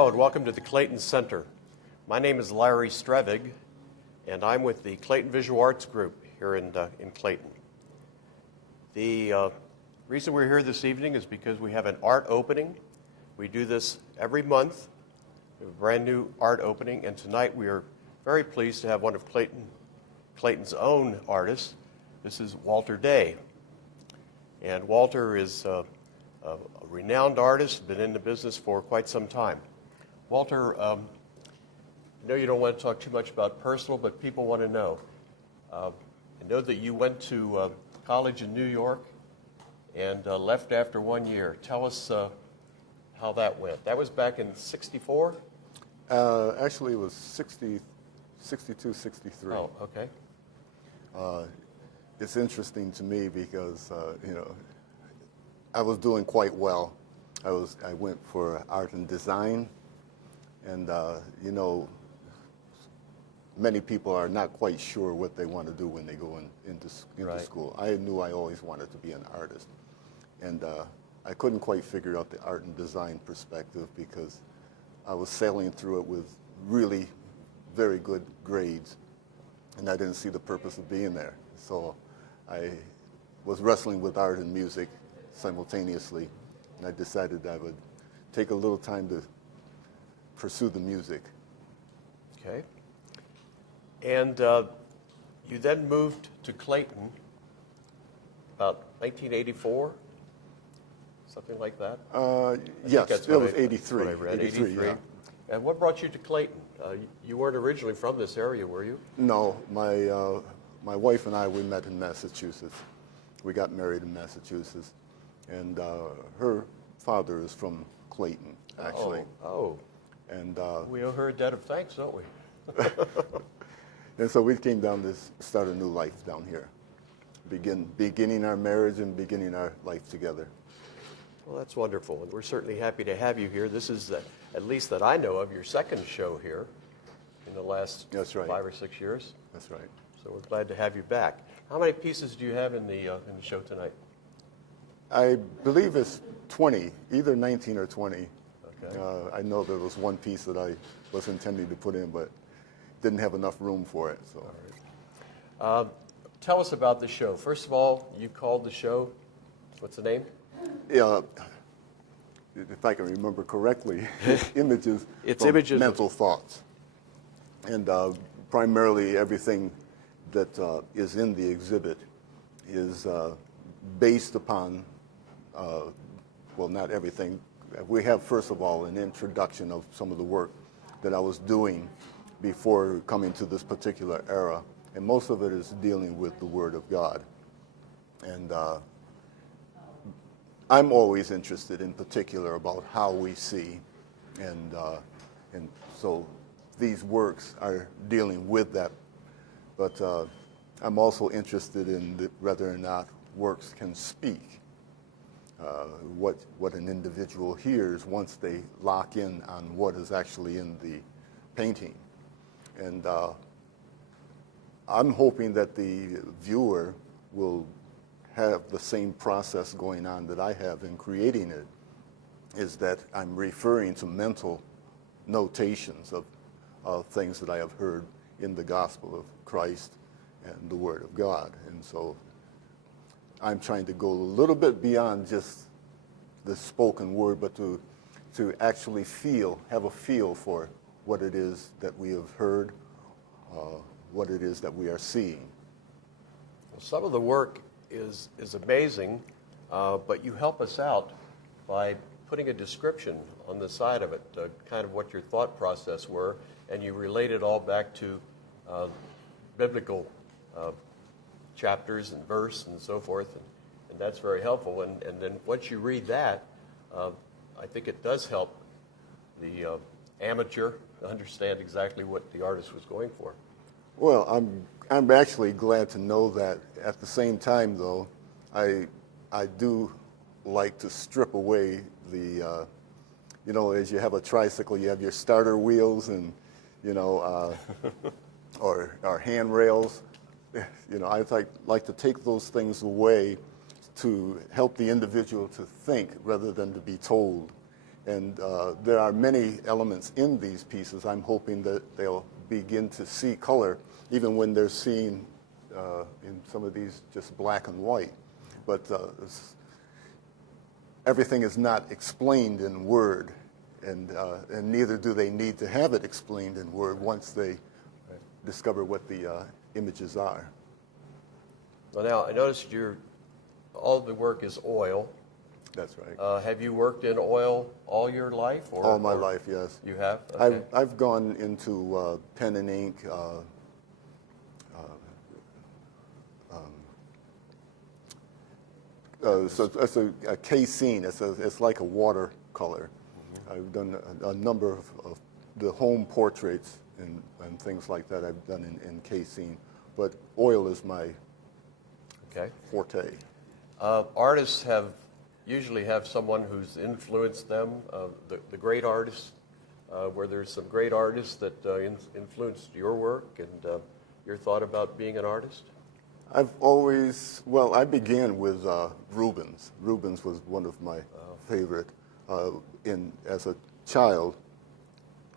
Hello and welcome to the Clayton Center. My name is Larry Strevig, and I'm with the Clayton Visual Arts Group here in Clayton. The reason we're here this evening is because we have an art opening. We do this every month. We have a brand new art opening, and tonight we are very pleased to have one of Clayton's own artists. This is Walter Day. And Walter is a renowned artist, been in the business for quite some time. Walter, I know you don't want to talk too much about personal, but people want to know. I know that you went to college in New York and left after 1 year. Tell us how that went. That was back in '64? Actually, it was 62, 63. Oh, okay. It's interesting to me because, I was doing quite well. I went for art and design, and, many people are not quite sure what they want to do when they go into Right. school. I knew I always wanted to be an artist, and I couldn't quite figure out the art and design perspective because I was sailing through it with really very good grades, and I didn't see the purpose of being there. So I was wrestling with art and music simultaneously, and I decided I would take a little time to pursue the music. Okay. And you then moved to Clayton about 1984, something like that? Yes, it was 83. That's what I read, 83, 83. yeah. And what brought you to Clayton? You weren't originally from this area, were you? No, my wife and I, we met in Massachusetts. We got married in Massachusetts, and her father is from Clayton, actually. Oh. And We owe her a debt of thanks, don't we? and so we came down to start a new life down here, beginning our marriage and beginning our life together. Well, that's wonderful, and we're certainly happy to have you here. This is, at least that I know of, your second show here in the last That's right. 5 or 6 years. That's right. So we're glad to have you back. How many pieces do you have in the show tonight? I believe it's 20, either 19 or 20. Okay. I know there was one piece that I was intending to put in, but didn't have enough room for it. So. All right. Tell us about the show. First of all, you called the show, what's the name? Yeah, if I can remember correctly, images It's from images of- mental thoughts. And primarily everything that is in the exhibit is based upon, well, not everything. We have, first of all, an introduction of some of the work that I was doing before coming to this particular era. And most of it is dealing with the Word of God. And I'm always interested in particular about how we see. And so these works are dealing with that. But I'm also interested in whether or not works can speak. What an individual hears once they lock in on what is actually in the painting. And I'm hoping that the viewer will have the same process going on that I have in creating it, is that I'm referring to mental notations of things that I have heard in the gospel of Christ and the Word of God. And so I'm trying to go a little bit beyond just the spoken word, but to actually have a feel for what it is that we have heard, what it is that we are seeing. Well, some of the work is amazing, but you help us out by putting a description on the side of it, kind of what your thought process were, and you relate it all back to biblical chapters and verse and so forth, and that's very helpful. And then once you read that, I think it does help the amateur understand exactly what the artist was going for. Well, I'm actually glad to know that. At the same time, though, I do like to strip away the, as you have a tricycle, you have your starter wheels and, or handrails. I like to take those things away to help the individual to think rather than to be told. And there are many elements in these pieces. I'm hoping that they'll begin to see color, even when they're seen in some of these just black and white. But everything is not explained in word, and neither do they need to have it explained in word once they discover what the images are. Well, now, I noticed all the work is oil. That's right. Have you worked in oil all your life? All my life, yes. You have? Okay. I've gone into pen and ink, so it's a casein. It's like a watercolor. Mm-hmm. I've done a number of the home portraits and things like that. I've done in casein, but oil is my forte. Artists usually have someone who's influenced them. The great artists, where there's some great artists that influenced your work and your thought about being an artist. I began with Rubens. Rubens was one of my favorite as a child.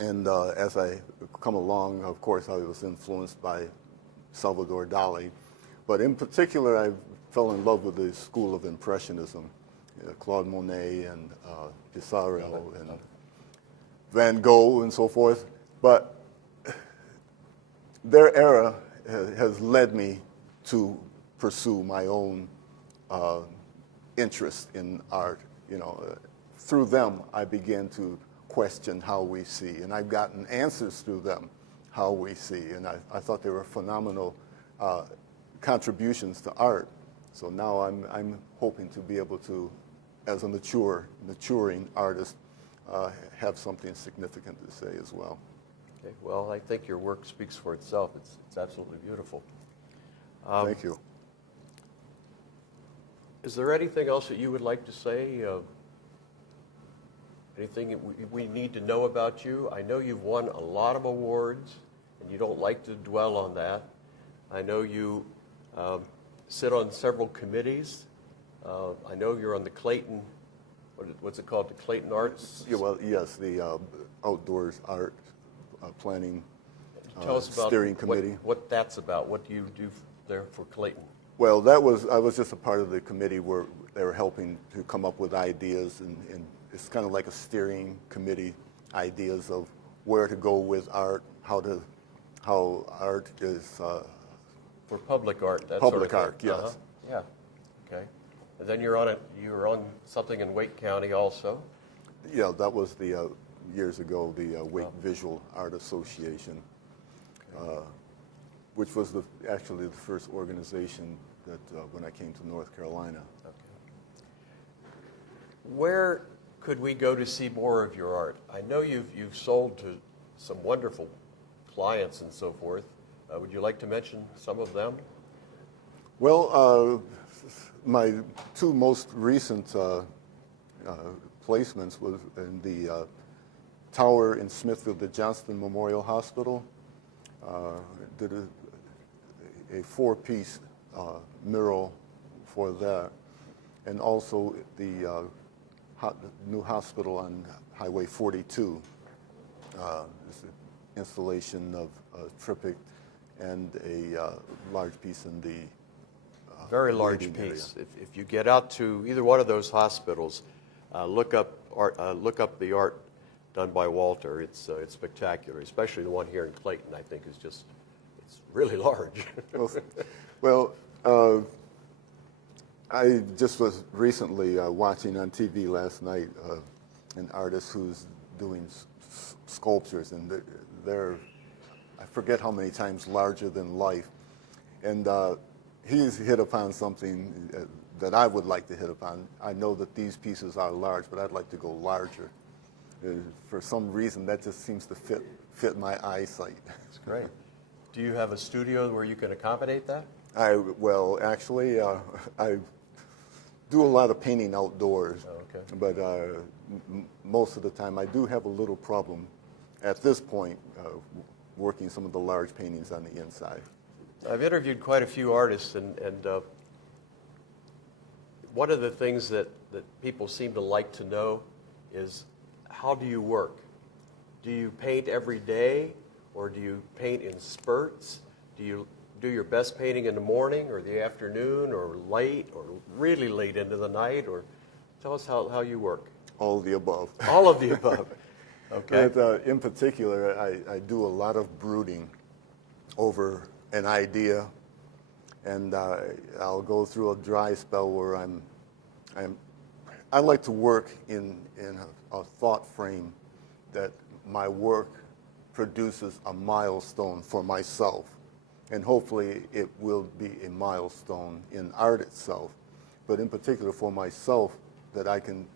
And as I come along, of course, I was influenced by Salvador Dali. But in particular, I fell in love with the school of Impressionism, Claude Monet and Pissarro and Van Gogh and so forth. But their era has led me to pursue my own interest in art. Through them, I began to question how we see, and I've gotten answers through them how we see, and I thought they were phenomenal contributions to art. So now I'm hoping to be able to, as a maturing artist, have something significant to say as well. Okay. Well, I think your work speaks for itself. It's absolutely beautiful. Thank you. Is there anything else that you would like to say? Anything we need to know about you? I know you've won a lot of awards, and you don't like to dwell on that. I know you sit on several committees. I know you're on the Clayton, what's it called, the Clayton Arts? Yeah, well, yes, the Outdoors Art Planning Tell us about Steering Committee. What that's about. What do you do there for Clayton? Well, I was just a part of the committee where they were helping to come up with ideas, and it's kind of like a steering committee, ideas of where to go with art, how art is for public art. That public sort of art, thing. yes. Yeah. Okay. And then you're on something in Wake County also. Yeah, that was the years ago the Wake Visual Art Association, which was actually the first organization that when I came to North Carolina. Okay. Where could we go to see more of your art? I know you've sold to some wonderful clients and so forth. Would you like to mention some of them? Well, my two most recent placements was in the tower in Smithfield, the Johnston Memorial Hospital. Did a four-piece mural for that, and also the new hospital on Highway 42. It's an installation of triptych and a large piece in the very large piece. If you get out to either one of those hospitals, look up the art done by Walter. It's spectacular, especially the one here in Clayton. I think it's really large. Well, I just was recently watching on TV last night an artist who's doing sculptures, and they're I forget how many times larger than life, and he's hit upon something that I would like to hit upon. I know that these pieces are large, but I'd like to go larger. For some reason, that just seems to fit my eyesight. That's great. Do you have a studio where you can accommodate that? Well, actually, I do a lot of painting outdoors. Oh, okay. But most of the time, I do have a little problem at this point working some of the large paintings on the inside. I've interviewed quite a few artists, and one of the things that people seem to like to know is how do you work? Do you paint every day, or do you paint in spurts? Do you do your best painting in the morning or the afternoon or late or really late into the night? Or tell us how you work. All of the above. All of the above. Okay. But, in particular, I do a lot of brooding over an idea, and I'll go through a dry spell where I like to work in a thought frame that my work produces a milestone for myself, and hopefully it will be a milestone in art itself, but in particular for myself, that I can,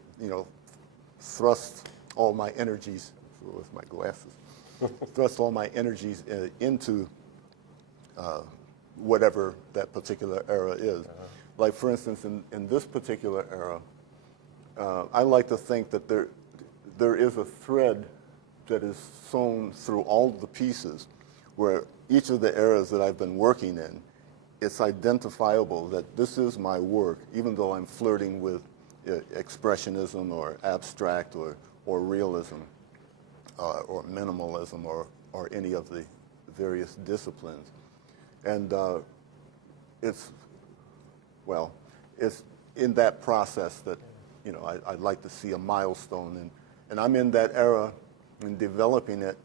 thrust all my energies, with my glasses, thrust all my energies into whatever that particular era is. Like, for instance, in this particular era, I like to think that there is a thread that is sewn through all the pieces, where each of the eras that I've been working in, it's identifiable that this is my work, even though I'm flirting with expressionism or abstract or realism or minimalism or any of the various disciplines. And it's in that process that, I'd like to see a milestone. And I'm in that era and developing it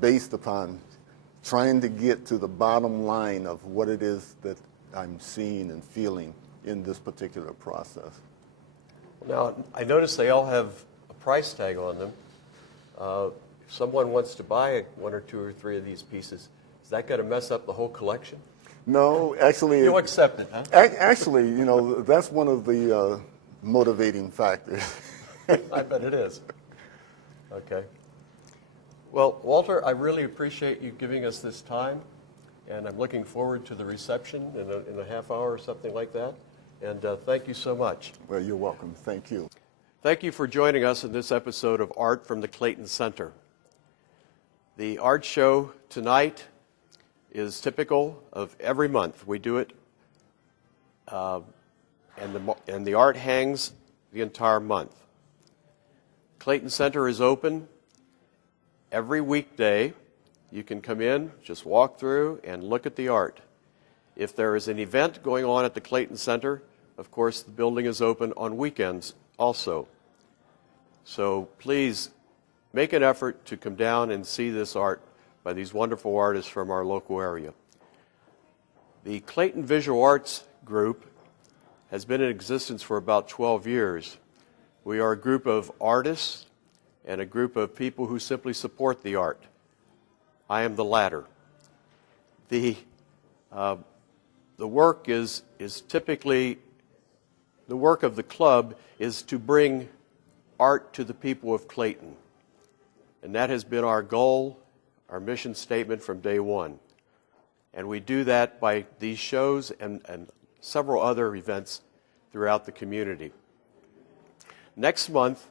based upon trying to get to the bottom line of what it is that I'm seeing and feeling in this particular process. Now, I notice they all have a price tag on them. If someone wants to buy one or two or three of these pieces, is that going to mess up the whole collection? No, actually... You'll accept it, huh? Actually, that's one of the motivating factors. I bet it is. Okay. Well, Walter, I really appreciate you giving us this time, and I'm looking forward to the reception in a half hour or something like that. And thank you so much. Well, you're welcome. Thank you. Thank you for joining us in this episode of Art from the Clayton Center. The art show tonight is typical of every month. We do it, and the art hangs the entire month. Clayton Center is open every weekday. You can come in, just walk through, and look at the art. If there is an event going on at the Clayton Center, of course, the building is open on weekends also. So please make an effort to come down and see this art by these wonderful artists from our local area. The Clayton Visual Arts Group has been in existence for about 12 years. We are a group of artists and a group of people who simply support the art. I am the latter. The work is typically, the work of the club is to bring art to the people of Clayton. And that has been our goal, our mission statement from day one. And we do that by these shows and several other events throughout the community. Next month,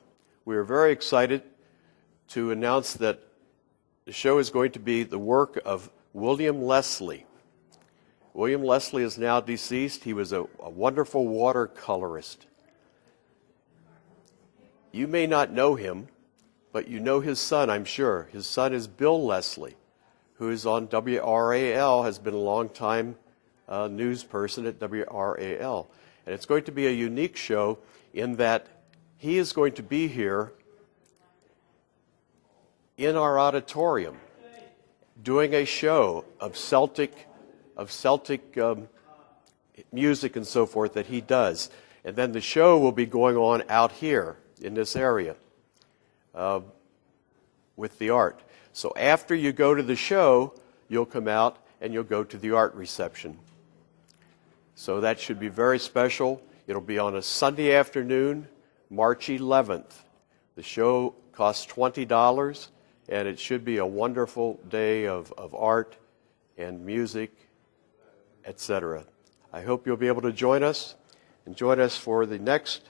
we are very excited to announce that the show is going to be the work of William Leslie. William Leslie is now deceased. He was a wonderful watercolorist. You may not know him, but you know his son, I'm sure. His son is Bill Leslie, who is on WRAL, has been a long-time news person at WRAL. And it's going to be a unique show in that he is going to be here in our auditorium doing a show of Celtic music and so forth that he does. And then the show will be going on out here in this area with the art. So after you go to the show, you'll come out and you'll go to the art reception. So that should be very special. It'll be on a Sunday afternoon, March 11th. The show costs $20, and it should be a wonderful day of art and music, etc. I hope you'll be able to join us, and join us for the next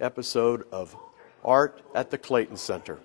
episode of Art at the Clayton Center.